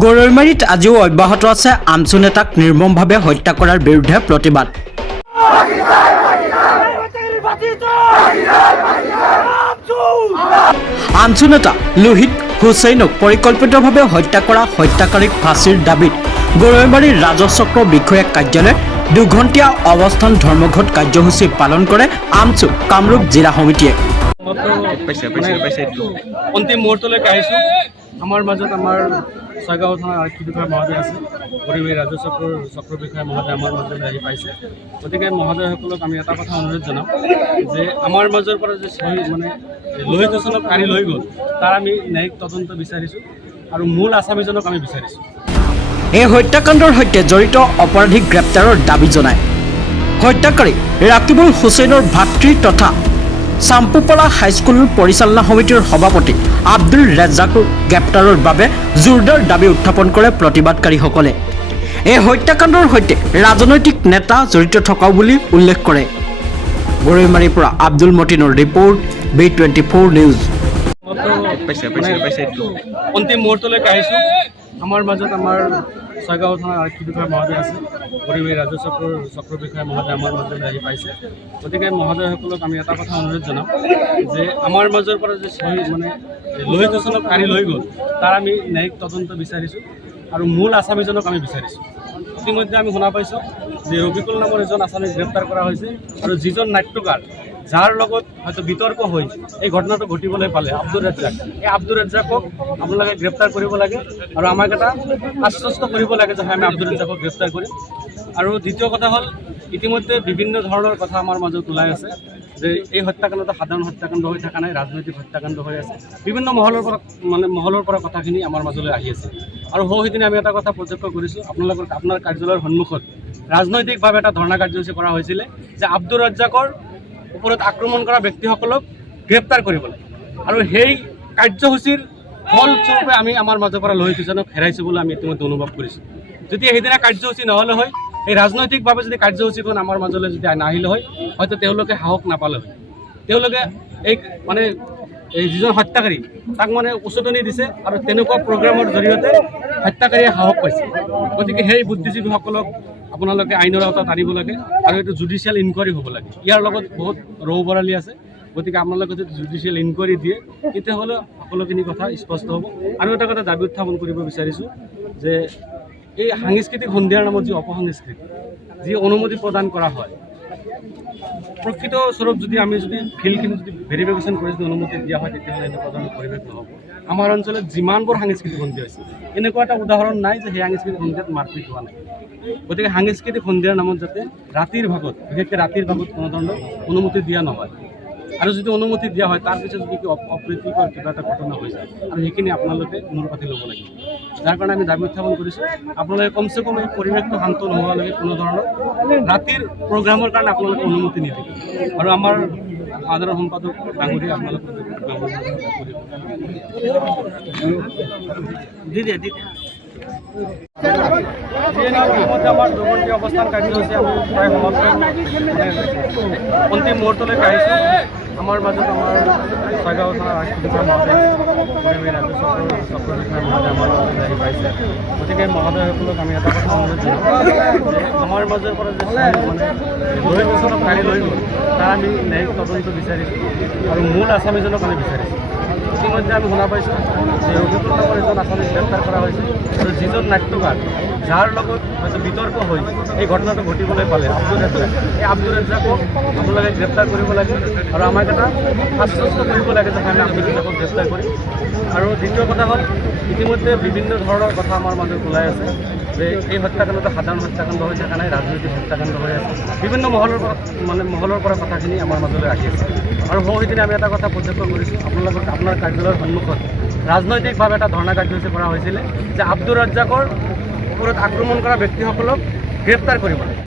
গৰৈমাৰীত আজিও অব্যাহত আছে আমচু নেতাক নিৰ্মমভাৱে হত্যা কৰাৰ বিৰুদ্ধে প্ৰতিবাদ। আমচু নেতা লোহিত হুছেইনক পৰিকল্পিতভাৱে হত্যা কৰা হত্যাকাৰীক ফাঁচীৰ দাবীত গৰৈমাৰীৰ ৰাজচক্ৰ বিষয়া কাৰ্যালয়ে 2 ঘণ্টীয়া অৱস্থান ধৰ্মঘট কাৰ্যসূচী পালন কৰে আমচু কামৰূপ জিলা সমিতিয়ে। অন্তিম মুহূৰ্তলৈকে আহিছোঁ। আমাৰ মাজত আমাৰ ছয়গাঁও থানাৰ আৰক্ষী বিষয়া মহোদয় আছে, গৰিমাৰী ৰাজচক্ৰৰ চক্ৰ বিষয়া মহোদয় আমাৰ মাজলৈ আহি পাইছে। গতিকে মহোদয়সকলক আমি এটা কথা অনুৰোধ জনাম যে আমাৰ মাজৰ পৰা যে লোহিত হুছেইনক কাঢ়ি লৈ গ'ল তাৰ আমি ন্যায়িক তদন্ত বিচাৰিছোঁ আৰু মূল আসামীজনক আমি বিচাৰিছোঁ। এই হত্যাকাণ্ডৰ সৈতে জড়িত অপৰাধীক গ্ৰেপ্তাৰৰ দাবী জনায় হত্যাকাৰী ৰাকিবুল হুছেইনৰ ভাতৃ তথা চাম্পুপাৰা হাইস্কুল পৰিচালনা সমিতিৰ সভাপতি আব্দুল ৰেজ্জাকৰ গ্ৰেপ্তাৰৰ বাবে জোৰদাৰ দাবী উত্থাপন কৰে প্ৰতিবাদকাৰীসকলে। এই হত্যাকাণ্ডৰ সৈতে ৰাজনৈতিক নেতা জড়িত থকাও বুলি উল্লেখ কৰে। গৰৈমাৰীৰ পৰা আব্দুল মতিনৰ ৰিপৰ্ট, B24 নিউজ। অন্তিম মুহূৰ্তলৈকে আহিছোঁ। আমাৰ মাজত আমাৰ ছয়গাঁও থানাৰ আৰক্ষী বিষয়া মহোদয় আছে, গৰিমাৰী ৰাজচক্ৰৰ চক্ৰ বিষয়া মহোদয় আমাৰ মাজলৈ আহি পাইছে। গতিকে মহোদয়সকলক আমি এটা কথা অনুৰোধ জনাম যে আমাৰ মাজৰ পৰা যে লোহিত হুছেইনক কাঢ়ি লৈ গ'ল তাৰ আমি ন্যায়িক তদন্ত বিচাৰিছোঁ আৰু মূল আসামীজনক আমি বিচাৰিছোঁ। ইতিমধ্যে আমি শুনা পাইছোঁ যে ৰফিকুল নামৰ এজন আসামীক গ্ৰেপ্তাৰ কৰা হৈছে আৰু যিজন নাট্যকাৰ যাৰ লগত হয়তো বিতৰ্ক হৈ এই ঘটনাটো ঘটিবলৈ পালে আব্দুল ৰেজ্জাক, এই আব্দুল ৰেজ্জাকক আপোনালোকে গ্ৰেপ্তাৰ কৰিব লাগে আৰু আমাক এটা আশ্বস্ত কৰিব লাগে যে আমি আব্দুল ৰেজ্জাকক গ্ৰেপ্তাৰ কৰিম। আৰু দ্বিতীয় কথা হ'ল ইতিমধ্যে বিভিন্ন ধৰণৰ কথা আমাৰ মাজত ওলাই আছে যে এই হত্যাকাণ্ডটো সাধাৰণ হত্যাকাণ্ড হৈ থকা নাই, ৰাজনৈতিক হত্যাকাণ্ড হৈ আছে। বিভিন্ন মহলৰ পৰা কথাখিনি আমাৰ মাজলৈ আহি আছে আৰু সেইদিনা আমি এটা কথা প্ৰত্যক্ষ কৰিছোঁ, আপোনাৰ কাৰ্যালয়ৰ সন্মুখত ৰাজনৈতিকভাৱে এটা ধৰ্ণা কাৰ্যসূচী কৰা হৈছিলে যে আব্দুল ৰেজ্জাকৰ ওপৰত আক্ৰমণ কৰা ব্যক্তিসকলক গ্ৰেপ্তাৰ কৰিবলৈ, আৰু সেই কাৰ্যসূচীৰ ফলস্বৰূপে আমি আমাৰ মাজৰ পৰা লোহিত হুছেইনক হেৰাইছোঁ বুলি আমি ইতিমধ্যে অনুভৱ কৰিছোঁ। যদি সেইদিনা কাৰ্যসূচী নহ'লে হয়, এই ৰাজনৈতিকভাৱে যদি কাৰ্যসূচীখন আমাৰ মাজলৈ যদি নাহিলে হয়, হয়তো তেওঁলোকে সাহস নাপালে হয়। তেওঁলোকে এই যিজন হত্যাকাৰী তাক উচতনি দিছে আৰু তেনেকুৱা প্ৰগ্ৰামৰ জৰিয়তে হত্যাকাৰীয়ে সাহস পাইছে। গতিকে সেই বুদ্ধিজীৱীসকলক আপোনালোকে আইনৰ আওতাত আনিব লাগে আৰু এইটো জুডিচিয়েল ইনকুৱাৰী হ'ব লাগে। ইয়াৰ লগত বহুত ৰৌ বৰালি আছে। গতিকে আপোনালোকে যদি জুডিচিয়েল ইনকুৱাৰী দিয়ে তেতিয়াহ'লে সকলোখিনি কথা স্পষ্ট হ'ব। আৰু এটা কথা দাবী উত্থাপন কৰিব বিচাৰিছোঁ যে এই সাংস্কৃতিক সন্ধিয়াৰ নামত যি অপসংস্কৃতি, যি অনুমতি প্ৰদান কৰা হয়, প্ৰকৃত স্বৰূপ যদি আমি ফিল্ডখিনি যদি ভেৰিফিকেশ্যন কৰি যদি অনুমতি দিয়া হয় তেতিয়াহ'লে এনেকুৱা ধৰণৰ পৰিৱেশ নহ'ব। আমাৰ অঞ্চলত যিমানবোৰ সাংস্কৃতিক সন্ধিয়া হৈছে এনেকুৱা এটা উদাহৰণ নাই যে সেই সাংস্কৃতিক সন্ধিয়াত মাৰপিট হোৱা নাই। গতিকে সাংস্কৃতিক সন্ধিয়াৰ নামত যাতে ৰাতিৰ ভাগত, বিশেষকৈ ৰাতিৰ ভাগত কোনো ধৰণৰ অনুমতি দিয়া নহয়, আৰু যদি অনুমতি দিয়া হয় তাৰপিছত যদি অপ্ৰীতিকৰ কিবা এটা ঘটনা হৈ যায় আৰু সেইখিনি আপোনালোকে মূল পাতি ল'ব লাগিব। যাৰ কাৰণে আমি দাবী উত্থাপন কৰিছোঁ আপোনালোকে কমচে কম এই পৰিৱেশটো শান্ত নোহোৱালৈকে কোনো ধৰণৰ ৰাতিৰ প্ৰগ্ৰামৰ কাৰণে আপোনালোকে অনুমতি নিদিব। আৰু আমাৰ সাধাৰণ সম্পাদক ডাঙৰীয়া আপোনালোকে আমাৰ 2 ঘণ্টীয়া অৱস্থান কাৰ্যসূচী আমি প্ৰায় সমাপ্ত অন্তিম মুহূৰ্তলৈকে আহিছোঁ। আমাৰ মাজত আমাৰ ছয়গাঁও থানাৰ আৰক্ষী বিষয়া মহোদয় আছে, গৰিমাৰী ৰাজচক্ৰৰ চক্ৰ বিষয়া মহোদয় আমাৰ মাজলৈ আহি পাইছে। গতিকে মহোদয়সকলক আমি এটা কথা অনুৰোধ জনাম যে আমাৰ মাজৰ পৰা যে লোহিত হুছেইনক কাঢ়ি লৈ গ'ল তাৰ আমি ন্যায়িক তদন্ত বিচাৰিছোঁ আৰু মূল আসামীজনক আমি বিচাৰিছোঁ। ইতিমধ্যে আমি শুনা পাইছোঁ যে ৰফিকুল নামৰ এজন আসামীক গ্ৰেপ্তাৰ কৰা হৈছে আৰু যিজন নাট্যকাৰ যাৰ লগত হয়তো বিতৰ্ক হৈ এই ঘটনাটো ঘটিবলৈ পালে আব্দুল ৰেজ্জাক, এই আব্দুল ৰেজ্জাকক আপোনালোকে গ্ৰেপ্তাৰ কৰিব লাগে আৰু আমাক এটা আশ্বস্ত কৰিব লাগে যে আমি আব্দুল ৰেজ্জাকক গ্ৰেপ্তাৰ কৰিম। আৰু দ্বিতীয় কথা হ'ল ইতিমধ্যে বিভিন্ন ধৰণৰ কথা আমাৰ মাজত ওলাই আছে যে এই হত্যাকাণ্ডটো সাধাৰণ হত্যাকাণ্ড হৈ থকা নাই, ৰাজনৈতিক হত্যাকাণ্ড হৈ আছে। বিভিন্ন মহলৰ পৰা কথাখিনি আমাৰ মাজলৈ আহি আছে আৰু সেইদিনা আমি এটা কথা প্ৰত্যক্ষ কৰিছোঁ, আপোনাৰ কাৰ্যালয়ৰ সন্মুখত ৰাজনৈতিকভাৱে এটা ধৰ্ণা কাৰ্যসূচী কৰা হৈছিলে যে আব্দুল ৰেজ্জাকৰ ওপৰত আক্ৰমণ কৰা ব্যক্তিসকলক গ্ৰেপ্তাৰ কৰিব লাগে।